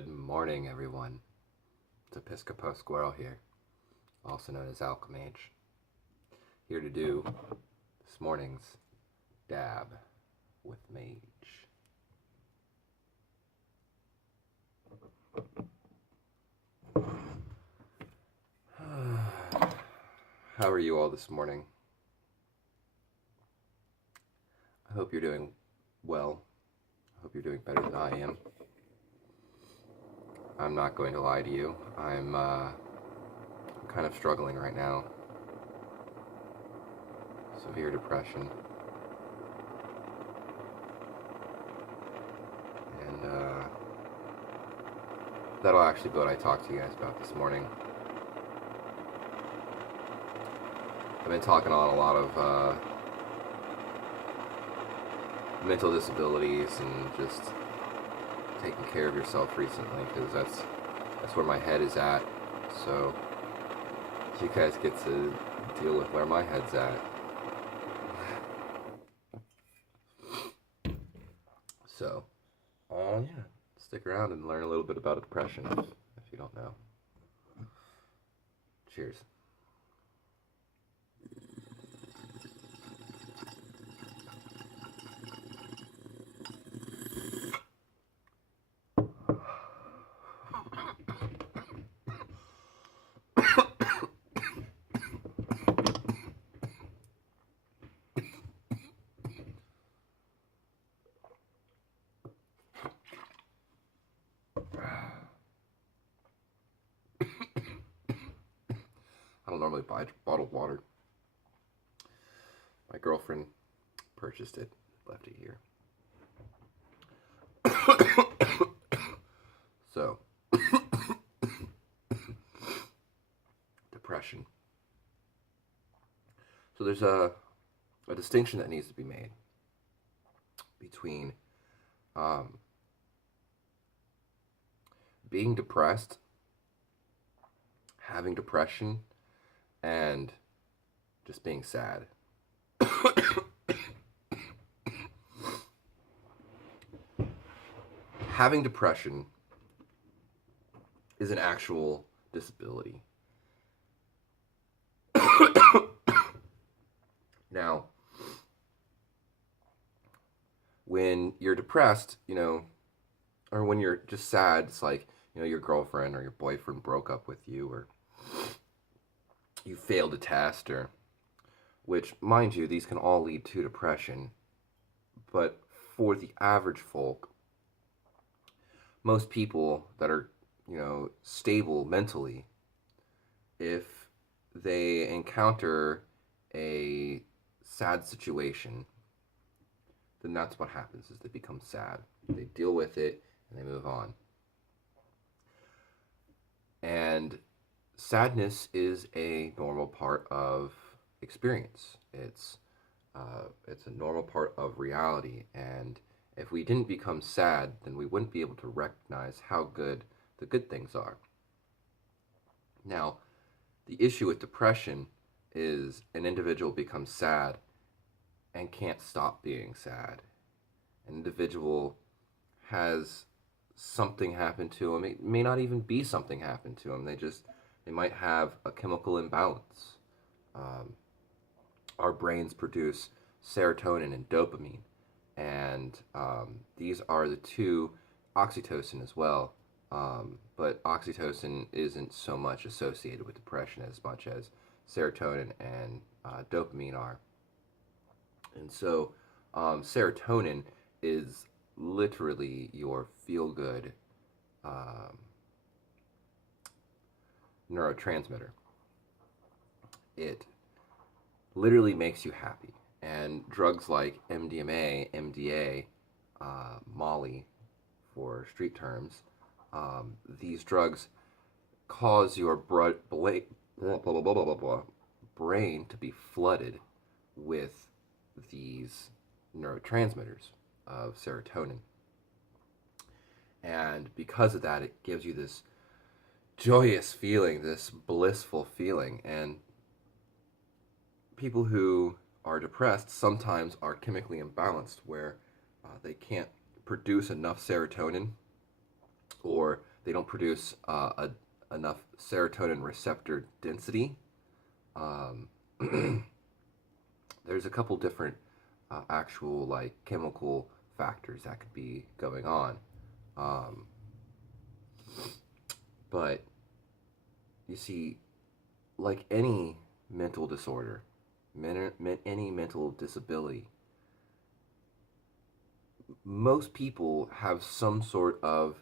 Good morning, everyone. It's Episcopo Squirrel here, also known as Mage, here to do this morning's dab with Mage. How are you all this morning? I hope you're doing well. I hope you're doing better than I am. I'm not going to lie to you. I'm kind of struggling right now. Severe depression. And that'll actually be what I talked to you guys about this morning. I've been talking on a lot of mental disabilities and just taking care of yourself recently, because that's where my head is at. So you guys get to deal with where my head's at. So yeah, stick around and learn a little bit about depression if you don't know. Cheers. I don't normally buy bottled water. My girlfriend purchased it, left it here. So, depression. So there's a distinction that needs to be made between being depressed, having depression, and just being sad. Having depression is an actual disability. Now, when you're depressed, or when you're just sad, it's like, your girlfriend or your boyfriend broke up with you, or you failed a test, or, which, mind you, these can all lead to depression. But for the average folk, most people that are, stable mentally, if they encounter a sad situation, then that's what happens, is they become sad. They deal with it and they move on. And sadness is a normal part of experience. It's a normal part of reality. And if we didn't become sad, then we wouldn't be able to recognize how good the good things are. Now, the issue with depression is an individual becomes sad and can't stop being sad. An individual has something happen to them. It may not even be something happen to them. They might have a chemical imbalance. Our brains produce serotonin and dopamine, and these are the two, oxytocin as well. But oxytocin isn't so much associated with depression as much as serotonin and dopamine are. And so serotonin is literally your feel-good neurotransmitter. It literally makes you happy. And drugs like MDMA, MDA, Molly for street terms, these drugs cause your brain to be flooded with these neurotransmitters of serotonin. And because of that, it gives you this joyous feeling, this blissful feeling. And people who are depressed sometimes are chemically imbalanced, where they can't produce enough serotonin, or they don't produce enough serotonin receptor density. Um, there's a couple different actual like chemical factors that could be going on. Um, but you see, like any mental disorder, any mental disability, most people have some sort of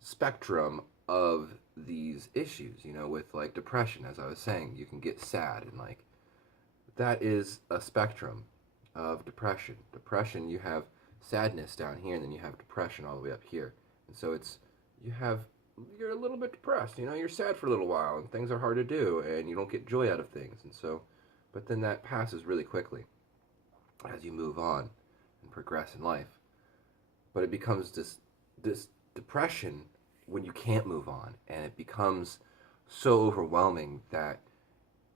spectrum of these issues. You know, with like depression, as I was saying, you can get sad, and like that is a spectrum of depression. Depression, you have sadness down here, and then you have depression all the way up here. And so you have, you're a little bit depressed. You know, you're sad for a little while, and things are hard to do, and you don't get joy out of things. And so, but then that passes really quickly as you move on and progress in life. But it becomes this depression when you can't move on, and it becomes so overwhelming that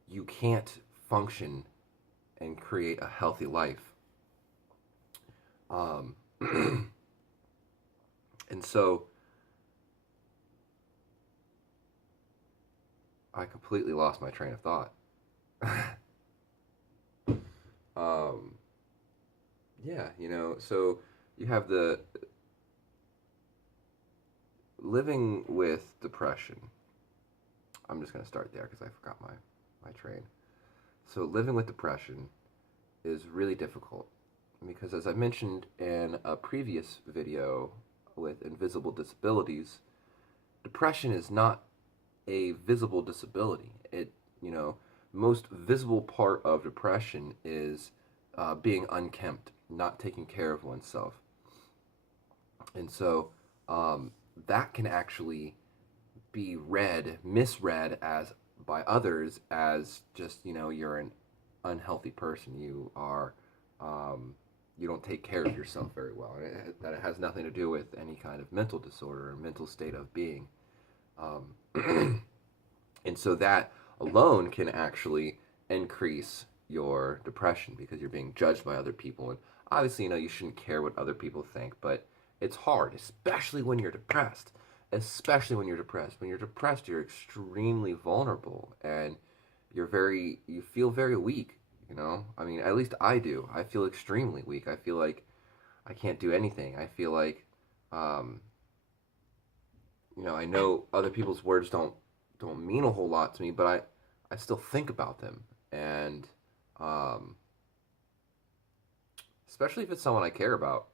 you can't function and create a healthy life. Um, and so I completely lost my train of thought. um, yeah, you know, so you have the living with depression. I'm just going to start there because I forgot my train. So living with depression is really difficult because, as I mentioned in a previous video with invisible disabilities, depression is not a visible disability. It, you know, most visible part of depression is being unkempt, not taking care of oneself. And so that can actually be misread as by others as just, you know, you're an unhealthy person. You don't take care of yourself very well. And that it has nothing to do with any kind of mental disorder or mental state of being. And so that alone can actually increase your depression because you're being judged by other people. And obviously, you know, you shouldn't care what other people think, but it's hard, especially when you're depressed. Especially when you're depressed. When you're depressed, you're extremely vulnerable and you feel very weak, you know? I mean, at least I do. I feel extremely weak. I feel like I can't do anything. I feel like, um, you know, I know other people's words don't mean a whole lot to me, but I still think about them, and um, especially if it's someone I care about.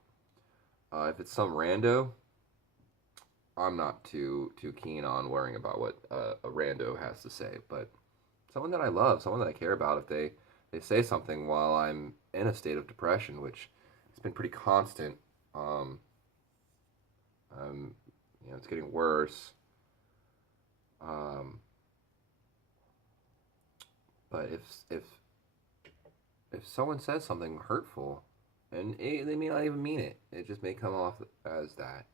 If it's some rando, I'm not too keen on worrying about what a rando has to say. But someone that I love, someone that I care about, if they say something while I'm in a state of depression, which has been pretty constant, um, you know, it's getting worse. Um, but if someone says something hurtful, and they may not even mean it just may come off as that,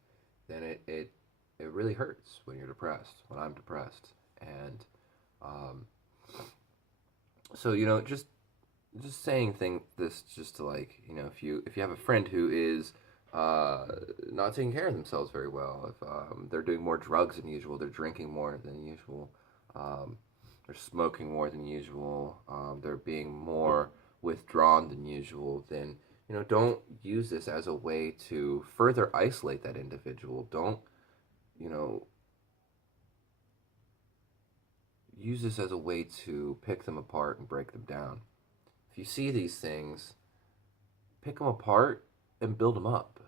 then it really hurts when you're depressed, when I'm depressed. And um, so, you know, just saying this just to, like, you know, if you have a friend who is not taking care of themselves very well, if they're doing more drugs than usual, they're drinking more than usual, um, they're smoking more than usual, they're being more withdrawn than usual, then, you know, don't use this as a way to further isolate that individual. Don't, you know, use this as a way to pick them apart and break them down. If you see these things, pick them apart and build them up.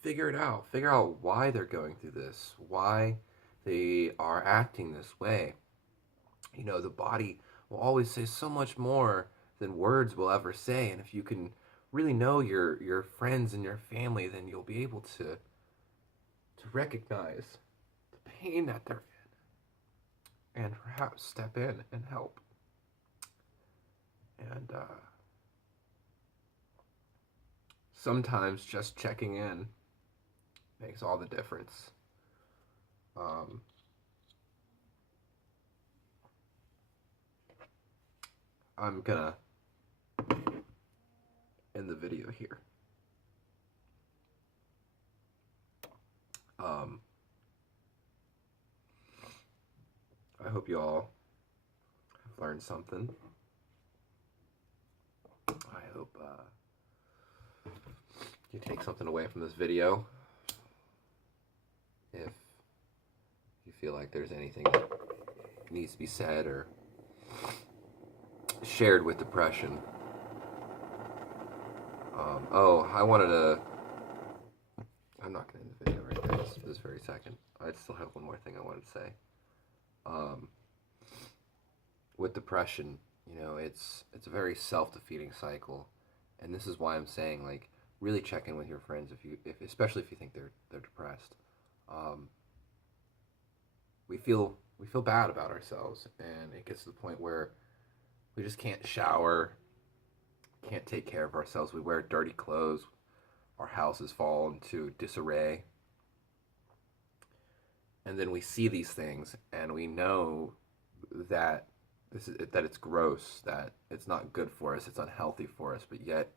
Figure it out. Figure out why they're going through this, why they are acting this way. You know, the body will always say so much more than words will ever say. And if you can really know your friends and your family, then you'll be able to recognize the pain that they're in and perhaps step in and help. And sometimes just checking in makes all the difference. Um, I'm gonna end the video here. Um, hope you all have learned something. I hope you take something away from this video. If you feel like there's anything that needs to be said or shared with depression. I'm not going to end the video right there this very second. I still have one more thing I wanted to say. With depression, you know, it's a very self-defeating cycle, and this is why I'm saying, like, really check in with your friends especially if you think they're depressed. We feel bad about ourselves, and it gets to the point where we just can't shower, can't take care of ourselves. We wear dirty clothes. Our houses fall into disarray. And then we see these things, and we know that it's gross, that it's not good for us, it's unhealthy for us, but yet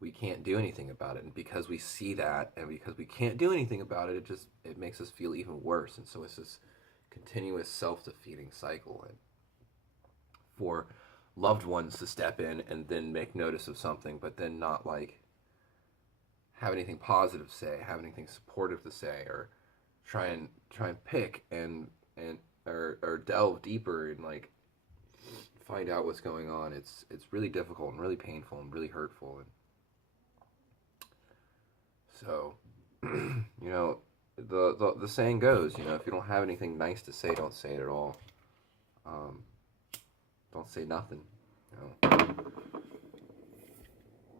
we can't do anything about it. And because we see that, and because we can't do anything about it, it makes us feel even worse. And so it's this continuous self-defeating cycle. And for loved ones to step in and then make notice of something, but then not like have anything positive to say, have anything supportive to say, or try and pick or delve deeper and like find out what's going on. It's really difficult and really painful and really hurtful. And so, you know, the saying goes, you know, if you don't have anything nice to say, don't say it at all. Don't say nothing. You know,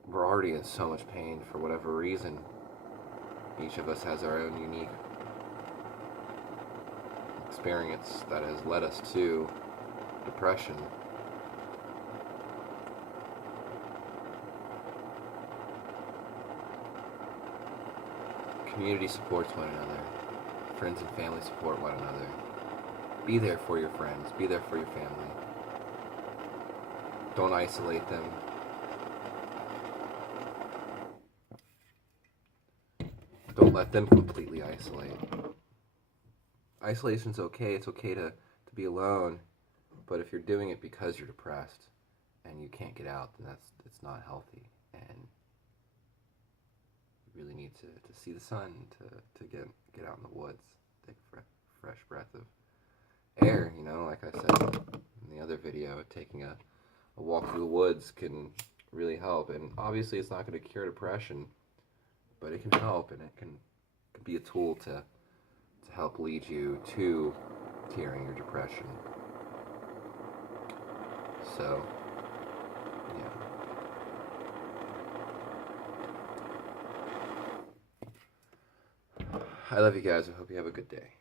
we're already in so much pain for whatever reason. Each of us has our own unique experience that has led us to depression. Community supports one another. Friends and family support one another. Be there for your friends. Be there for your family. Don't isolate them. Don't let them completely isolate. Isolation's okay. It's okay to be alone. But if you're doing it because you're depressed and you can't get out, then it's not healthy. And you really need to see the sun, to get out in the woods, take a fresh breath of air. You know, like I said in the other video, taking a walk through the woods can really help. And obviously it's not going to cure depression, but it can help, and it can be a tool to help lead you to curing your depression. So, yeah. I love you guys. I hope you have a good day.